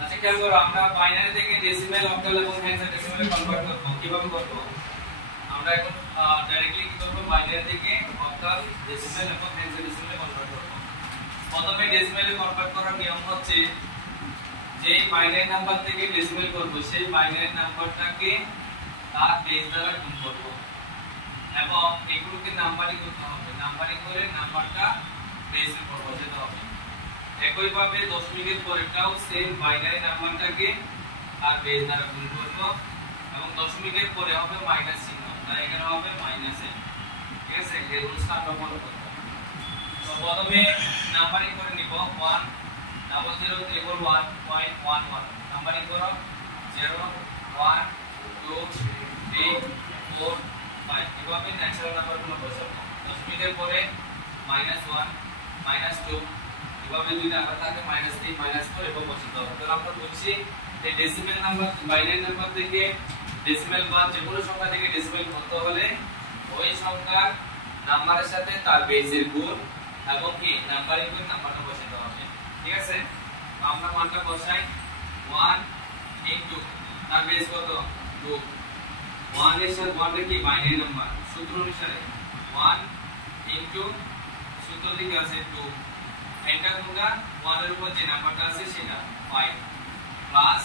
আচ্ছা খেয়াল করো আমরা বাইনারি থেকে ডেসিমেল অক্টাল এবং হেক্সাডেসিমেলে কনভার্ট করব কিভাবে করব আমরা এখন ডাইরেক্টলি কি করব বাইনারি থেকে অক্টাল ডেসিমেল এবং হেক্সাডেসিমেলে কনভার্ট করব প্রথমে ডেসিমেলে কনভার্ট করার নিয়ম হচ্ছে যেই বাইনারি নাম্বার থেকে ডেসিমেল করব সেই বাইনারি নাম্বারটাকে তার বেস দ্বারা গুণ করব এবং এগুলোকে নাম্বারিং করতে হবে নাম্বারিং করে নাম্বারটা বেসে করব যেতে হবে একই ভাবে দশমিকের পরেরটাও সেম বাইনারি নাম্বারটাকে আর বেস দ্বারা গুণ করব এবং দশমিকের পরে হবে মাইনাস চিহ্ন তাই এখানে হবে মাইনাস n ঠিক আছে এই রুলসটা আমরা ফলো করব তো প্রথমে নাম্বারিং করে নিব 1 00 3 1.11 নাম্বারিং করো 0 1 2 3 4 5 এভাবে ন্যাচারাল নাম্বারগুলো বসাবো দশমিকের পরে -1 -2 এভাবে দুইটা আকার থাকে -3 -4 এবং বসাতে হবে তাহলে আমরা বলছি এই ডেসিমেল নাম্বার বাইনারি নাম্বার থেকে ডেসিমেল বা যে কোনো সংখ্যা থেকে ডেসিমেল করতে হলে ওই সংখ্যার নাম্বারের সাথে তার বেসের গুণ এবং কি নাম্বারিং করে নাম্বারটা বসাতে হবে ঠিক আছে আমরা মানটা বসাই 1 ইনটু তার বেস কত 2 1 এর সাথে 1 কি বাইনারি নাম্বার সূত্র অনুসারে 1 ইনটু সূত্র থেকে আছে 2 এটা কোনটা 1 এর উপর যে নাম্বারটা আছে সেটা 5 plus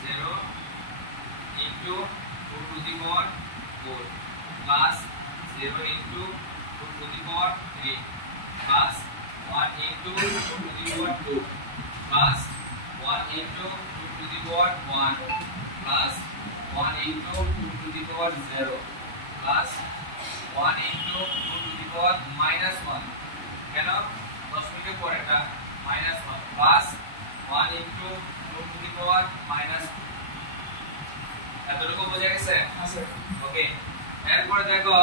0 into 2 to the power 4 plus 0 into 2 to the power 3 plus 1 into 2 to the power 2 plus 1 into 2 to the power 1 plus 1 into 2 to the power 0 plus 1 into 2 to the power -1 কেন দশমিকের পরে এটা -1 plus 1 into 2 to the power -2 এতটুকু বোঝা গেছে আচ্ছা ওকে এরপরে দেখো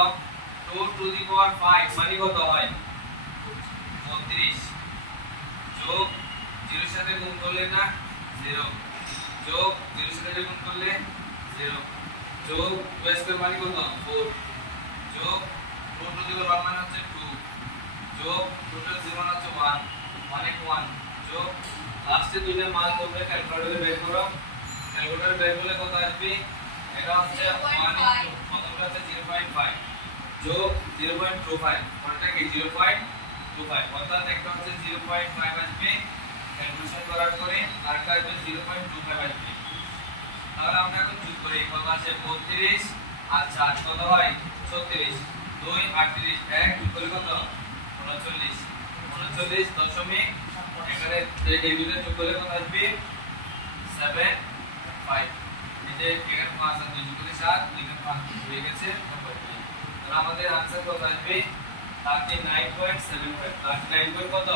2 টু দি পাওয়ার 5 মানে কত হয় 32 যোগ 0 এর সাথে গুণ করলে না 0 যোগ 0 এর সাথে গুণ করলে 0 যোগ 2 স্কয়ার মানে কত 4 যোগ 2 টু দি পাওয়ার মানে হচ্ছে 2 যোগ 2 টু দি পাওয়ার হচ্ছে 1 মানে 1 যোগ লাস্টে দুইটা মান তোমরা ক্যালকুলেটরে বের করো ক্যালকুলেটরে বের করলে কত আসবে এটা হচ্ছে 1 প্রথমটা হচ্ছে 0.5 যোগ 0.25 পরেরটা কি 0.25 অর্থাৎ একটা হচ্ছে 0.5 আসবে ক্যালকুলেশন করার পরে আরেকটা আসবে 0.25 আসবে তাহলে আমরা এখন যোগ করি কত আসে 32 আর 4 কত হয় 36 2 38 1 যোগ করলে কত 39 দশমিক এখানে যে টেবিলে যোগ করলে কত আসবে 7 5 এই যে এখানে 5 আর 2 যোগ করলে 7 এখানে 5 হয়ে গেছে তাহলে আমাদের आंसर কত আসবে 39.75 39 কত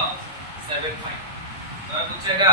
75 তাহলে বুঝছো এটা